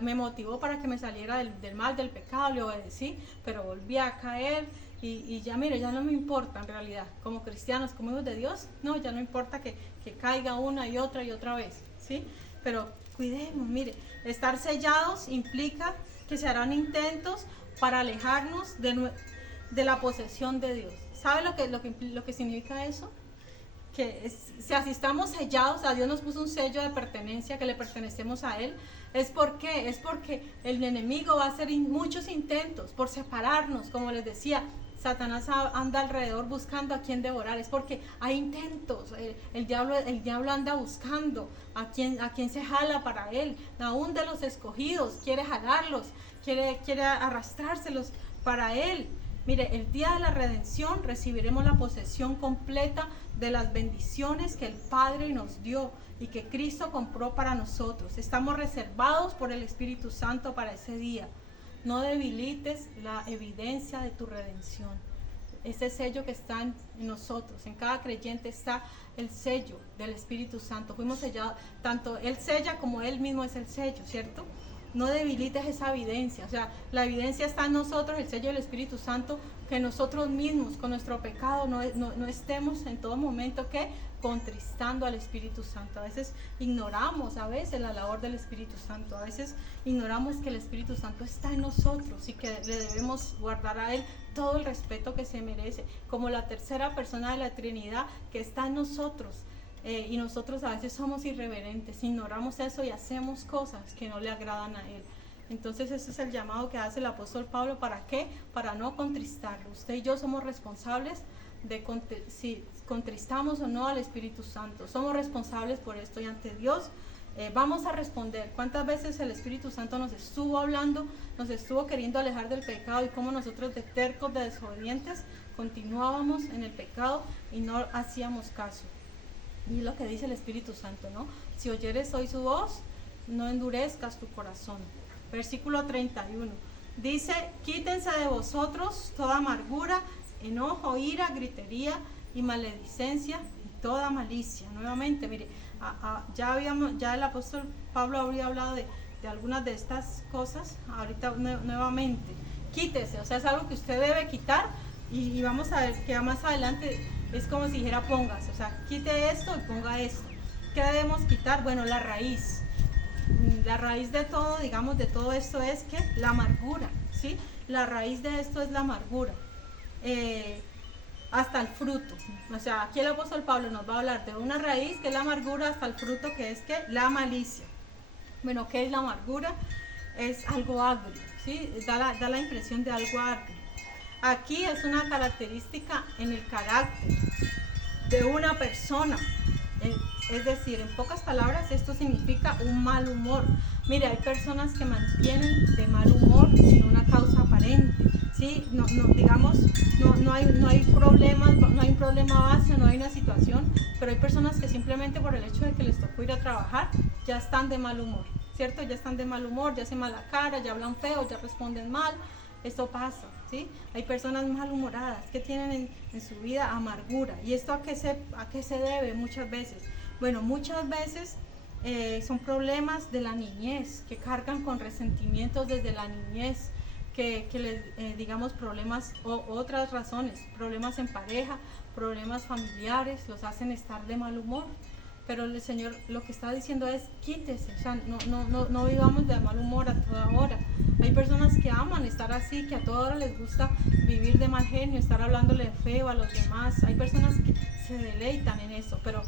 me motivó para que me saliera del mal, del pecado, le obedecí, pero volví a caer. Y ya, mire, ya no me importa en realidad, como cristianos, como hijos de Dios, no, ya no importa que caiga una y otra vez, ¿sí? Pero cuidemos, mire, estar sellados implica que se harán intentos para alejarnos de la posesión de Dios. ¿Sabe lo que significa eso? Que si estamos sellados, a Dios nos puso un sello de pertenencia, que le pertenecemos a Él. Es porque el enemigo va a hacer muchos intentos por separarnos, como les decía. Satanás anda alrededor buscando a quien devorar. Es porque hay intentos. El diablo anda buscando a quien se jala para él. Aún de los escogidos quiere jalarlos, quiere arrastrárselos para él. Mire, el día de la redención recibiremos la posesión completa de las bendiciones que el Padre nos dio y que Cristo compró para nosotros. Estamos reservados por el Espíritu Santo para ese día. No debilites la evidencia de tu redención. Ese sello que está en nosotros, en cada creyente está el sello del Espíritu Santo. Fuimos sellados, tanto Él sella como Él mismo es el sello, ¿cierto? No debilites esa evidencia. O sea, la evidencia está en nosotros, el sello del Espíritu Santo, que nosotros mismos con nuestro pecado no estemos en todo momento contristando al Espíritu Santo. A veces ignoramos la labor del Espíritu Santo. A veces ignoramos que el Espíritu Santo está en nosotros y que le debemos guardar a Él todo el respeto que se merece, como la tercera persona de la Trinidad que está en nosotros. Y nosotros a veces somos irreverentes, ignoramos eso y hacemos cosas que no le agradan a Él. Entonces ese es el llamado que hace el apóstol Pablo. ¿Para qué? Para no contristarlo. Usted y yo somos responsables de si contristamos o no al Espíritu Santo. Somos responsables por esto y ante Dios vamos a responder. ¿Cuántas veces el Espíritu Santo nos estuvo hablando, nos estuvo queriendo alejar del pecado y cómo nosotros de tercos, de desobedientes, continuábamos en el pecado y no hacíamos caso? Y lo que dice el Espíritu Santo, ¿no? Si oyeres hoy su voz, no endurezcas tu corazón. Versículo 31. Dice, quítense de vosotros toda amargura, enojo, ira, gritería y maledicencia y toda malicia. Nuevamente, mire, ya el apóstol Pablo habría hablado de algunas de estas cosas. Ahorita nuevamente, quítese, o sea, es algo que usted debe quitar y vamos a ver que más adelante es como si dijera póngase, o sea, quite esto y ponga esto. ¿Qué debemos quitar? Bueno, la raíz. La raíz de todo, digamos, de todo esto es que la amargura, ¿sí? La raíz de esto es la amargura. Hasta el fruto. O sea, aquí el apóstol Pablo nos va a hablar de una raíz que es la amargura hasta el fruto que es que la malicia. Bueno, ¿qué es la amargura? Es algo agrio, ¿sí? Da la impresión de algo agrio. Aquí es una característica en el carácter de una persona. Es decir, en pocas palabras, esto significa un mal humor. Mire, hay personas que mantienen de mal humor sin una causa aparente, ¿sí? No hay problemas, no hay un problema base, no hay una situación, pero hay personas que simplemente por el hecho de que les tocó ir a trabajar, ya están de mal humor, ¿cierto? Ya están de mal humor, ya hacen mala cara, ya hablan feo, ya responden mal. Esto pasa, ¿sí? Hay personas malhumoradas que tienen en su vida amargura. ¿Y esto a qué se debe muchas veces? Bueno, muchas veces son problemas de la niñez, que cargan con resentimientos desde la niñez, que les, digamos, problemas o otras razones, problemas en pareja, problemas familiares, los hacen estar de mal humor. Pero el Señor lo que está diciendo es quítese, o sea, no vivamos de mal humor a toda hora. Hay personas que aman estar así, que a toda hora les gusta vivir de mal genio, estar hablándole feo a los demás. Hay personas que se deleitan en eso, pero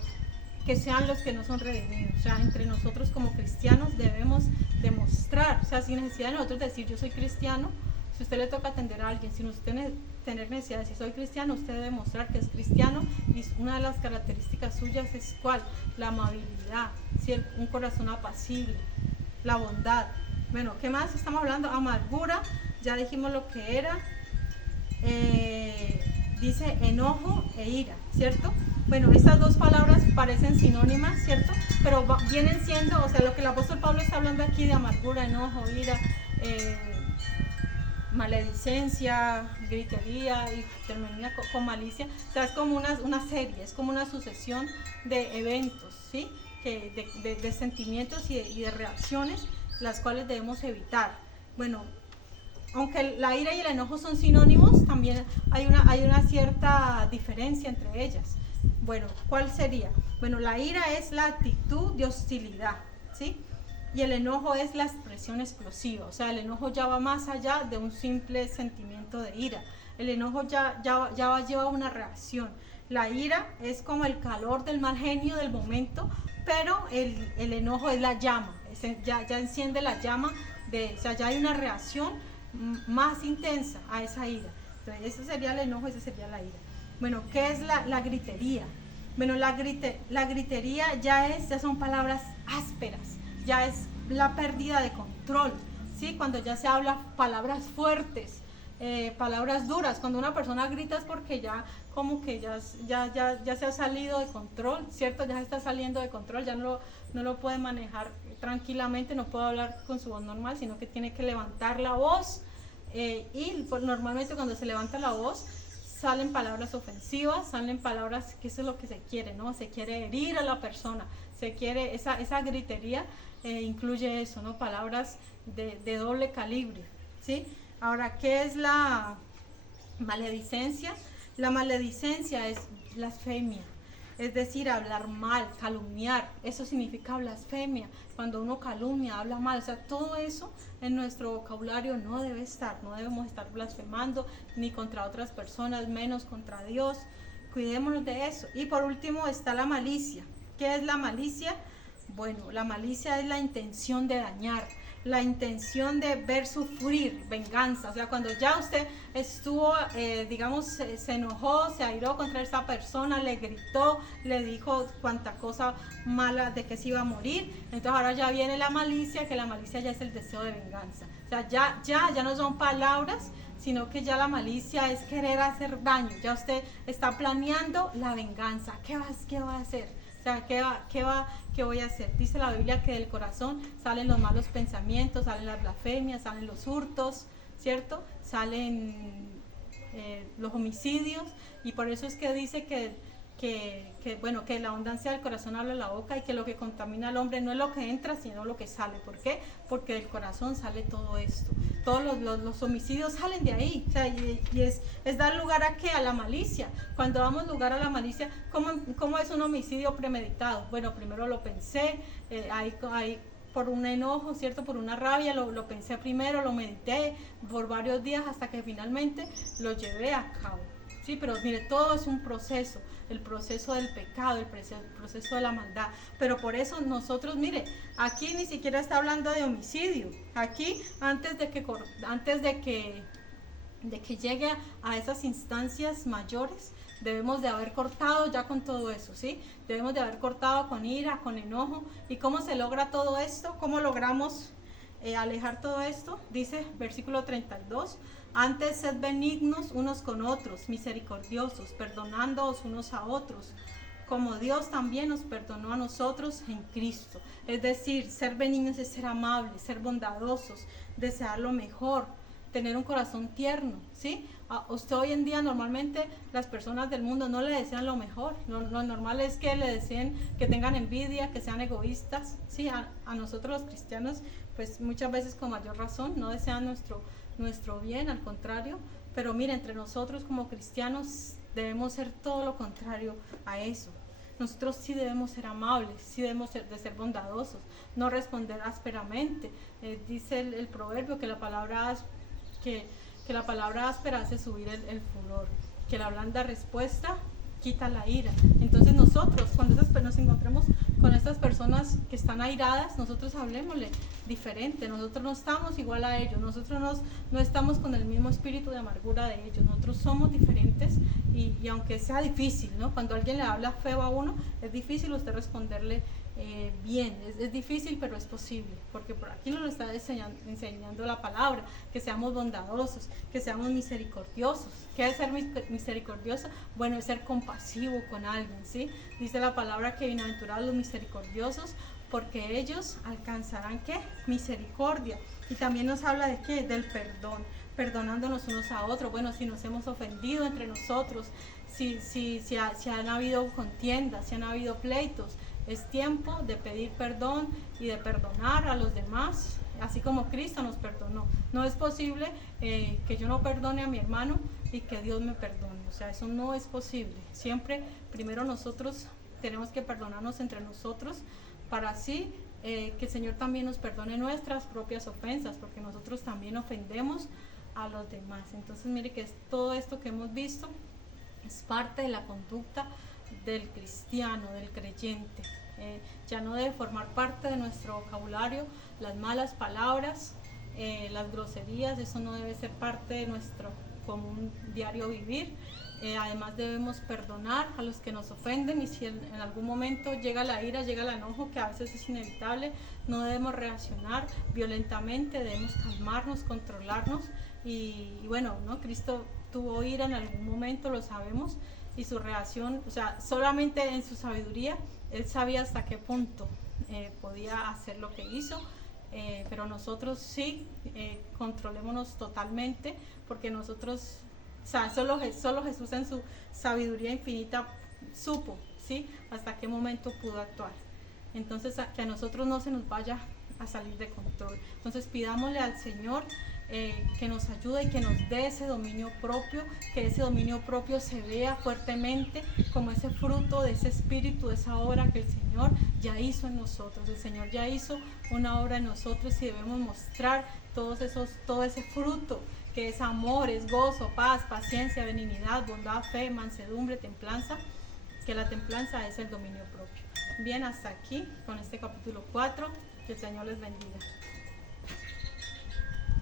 que sean los que no son redimidos. O sea, entre nosotros como cristianos debemos demostrar, o sea, sin necesidad de nosotros decir yo soy cristiano. Si usted le toca atender a alguien, sin usted tener necesidad de decir soy cristiano, usted debe demostrar que es cristiano, y una de las características suyas es ¿cuál? La amabilidad, ¿sí? Un corazón apacible, la bondad. Bueno, ¿qué más estamos hablando? Amargura, ya dijimos lo que era. Dice enojo e ira, ¿cierto? Bueno, estas dos palabras parecen sinónimas, ¿cierto? Pero vienen siendo, o sea, lo que el apóstol Pablo está hablando aquí de amargura, enojo, ira, maledicencia, gritería y termina con malicia. O sea, es como una serie, es como una sucesión de eventos, ¿sí? De sentimientos y de reacciones, las cuales debemos evitar. Bueno, aunque la ira y el enojo son sinónimos, también hay una cierta diferencia entre ellas. Bueno, ¿cuál sería? Bueno, la ira es la actitud de hostilidad, ¿sí? Y el enojo es la expresión explosiva. O sea, el enojo ya va más allá de un simple sentimiento de ira. El enojo ya lleva una reacción. La ira es como el calor del mal genio del momento, pero el enojo es la llama. Ya enciende la llama, o sea, ya hay una reacción más intensa a esa ira. Entonces, ese sería el enojo, esa sería la ira. Bueno, ¿qué es la gritería? Bueno, la gritería ya son palabras ásperas, ya es la pérdida de control, ¿sí? Cuando ya se habla palabras fuertes, palabras duras. Cuando una persona grita es porque ya como que ya se ha salido de control, ¿cierto? Ya se está saliendo de control, ya no lo puede manejar tranquilamente, no puede hablar con su voz normal, sino que tiene que levantar la voz, y normalmente cuando se levanta la voz salen palabras ofensivas, salen palabras que eso es lo que se quiere, ¿no? Se quiere herir a la persona, se quiere, esa gritería incluye eso, ¿no? Palabras de doble calibre, ¿sí? Ahora, ¿qué es la maledicencia? La maledicencia es blasfemia. es decir, hablar mal, calumniar. Eso significa blasfemia. Cuando uno calumnia, habla mal, o sea, todo eso en nuestro vocabulario no debe estar. No debemos estar blasfemando ni contra otras personas, menos contra Dios. Cuidémonos de eso. Y por último está la malicia. ¿Qué es la malicia? Bueno, la malicia es la intención de dañar, la intención de ver sufrir, venganza. O sea, cuando ya usted estuvo, digamos, se enojó, se airó contra esa persona, le gritó, le dijo cuánta cosa mala de que se iba a morir, entonces ahora ya viene la malicia, que la malicia ya es el deseo de venganza. O sea, ya no son palabras, sino que ya la malicia es querer hacer daño. Ya usted está planeando la venganza. ¿Qué va a hacer? O sea, ¿qué voy a hacer? Dice la Biblia que del corazón salen los malos pensamientos, salen las blasfemias, salen los hurtos, ¿cierto? Salen los homicidios, y por eso es que dice que la abundancia del corazón habla la boca, y que lo que contamina al hombre no es lo que entra, sino lo que sale. ¿Por qué? Porque del corazón sale todo esto. Todos los homicidios salen de ahí. O sea, y es dar lugar a ¿qué? A la malicia. Cuando damos lugar a la malicia, ¿cómo es un homicidio premeditado? Bueno, primero lo pensé, ahí por un enojo, ¿cierto? Por una rabia, lo pensé primero, lo medité por varios días hasta que finalmente lo llevé a cabo. Sí, pero mire, todo es un proceso, el proceso del pecado, el proceso de la maldad. Pero por eso nosotros, mire, aquí ni siquiera está hablando de homicidio. Aquí, antes de que llegue a esas instancias mayores, debemos de haber cortado ya con todo eso, ¿sí? Debemos de haber cortado con ira, con enojo. ¿Y cómo se logra todo esto? ¿Cómo logramos alejar todo esto? Dice versículo 32, antes sed benignos unos con otros, misericordiosos, perdonándoos unos a otros, como Dios también nos perdonó a nosotros en Cristo. Es decir, ser benignos es ser amables, ser bondadosos, desear lo mejor, tener un corazón tierno, ¿sí? Usted hoy en día normalmente las personas del mundo no le desean lo mejor. Lo normal es que le deseen que tengan envidia, que sean egoístas, ¿sí? A nosotros los cristianos, pues muchas veces con mayor razón, no desean nuestro bien, al contrario. Pero mire, entre nosotros como cristianos debemos ser todo lo contrario a eso. Nosotros sí debemos ser amables, sí debemos de ser bondadosos, no responder ásperamente. Dice el proverbio que la palabra áspera hace subir el furor, que la blanda respuesta quita la ira. Entonces nosotros, cuando nos encontremos con estas personas que están airadas, nosotros hablemosle diferente. Nosotros no estamos igual a ellos, nosotros no estamos con el mismo espíritu de amargura de ellos, nosotros somos diferentes. Y aunque sea difícil, ¿no? Cuando alguien le habla feo a uno, es difícil usted responderle bien, es difícil, pero es posible, porque por aquí nos lo está enseñando la palabra, que seamos bondadosos, que seamos misericordiosos. ¿Qué es ser misericordioso? Bueno, es ser compasivo con alguien, ¿sí? Dice la palabra que bienaventurados los misericordiosos, porque ellos alcanzarán, ¿qué? Misericordia. Y también nos habla de ¿qué? Del perdón, perdonándonos unos a otros. Bueno, si nos hemos ofendido entre nosotros, si han habido contiendas, si han habido pleitos, es tiempo de pedir perdón y de perdonar a los demás, así como Cristo nos perdonó. No es posible que yo no perdone a mi hermano y que Dios me perdone. O sea, eso no es posible. Siempre, primero nosotros tenemos que perdonarnos entre nosotros, para así que el Señor también nos perdone nuestras propias ofensas, porque nosotros también ofendemos a los demás. Entonces, mire que todo esto que hemos visto es parte de la conducta del cristiano, del creyente. Ya no debe formar parte de nuestro vocabulario las malas palabras, las groserías. Eso no debe ser parte de nuestro común diario vivir. Además debemos perdonar a los que nos ofenden, y si en algún momento llega la ira, llega el enojo, que a veces es inevitable, no debemos reaccionar violentamente, debemos calmarnos, controlarnos. Y bueno, ¿no? Cristo tuvo ira en algún momento, lo sabemos, y su reacción, o sea, solamente en su sabiduría, él sabía hasta qué punto podía hacer lo que hizo. Pero nosotros sí, controlémonos totalmente, porque nosotros, o sea, solo Jesús en su sabiduría infinita supo, ¿sí? Hasta qué momento pudo actuar. Entonces, que a nosotros no se nos vaya a salir de control. Entonces, pidámosle al Señor que nos ayude y que nos dé ese dominio propio, que ese dominio propio se vea fuertemente como ese fruto de ese espíritu, de esa obra que el Señor ya hizo en nosotros. El Señor ya hizo una obra en nosotros y debemos mostrar todo ese fruto, que es amor, es gozo, paz, paciencia, benignidad, bondad, fe, mansedumbre, templanza, que la templanza es el dominio propio. Bien, hasta aquí con este capítulo 4. Que el Señor les bendiga.